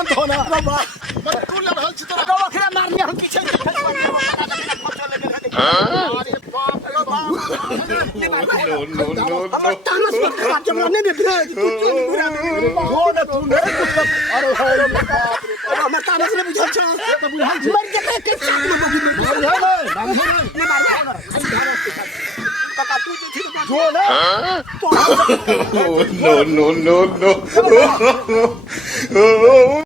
शांत हो ना बाबा तू ले रहल छी तोरा बाबा खड़ा मारनी हम पीछे अरे बाप रे बाप No. हम तामस मत खा जब नहीं दे तू क्यों बुरा हो ना तू नहीं कुछ अरे हाय बाप रे हम तामस ने बुझल छ तो बुझल मर के के साथ में बगी में मार ना काका तू थी जो ना No.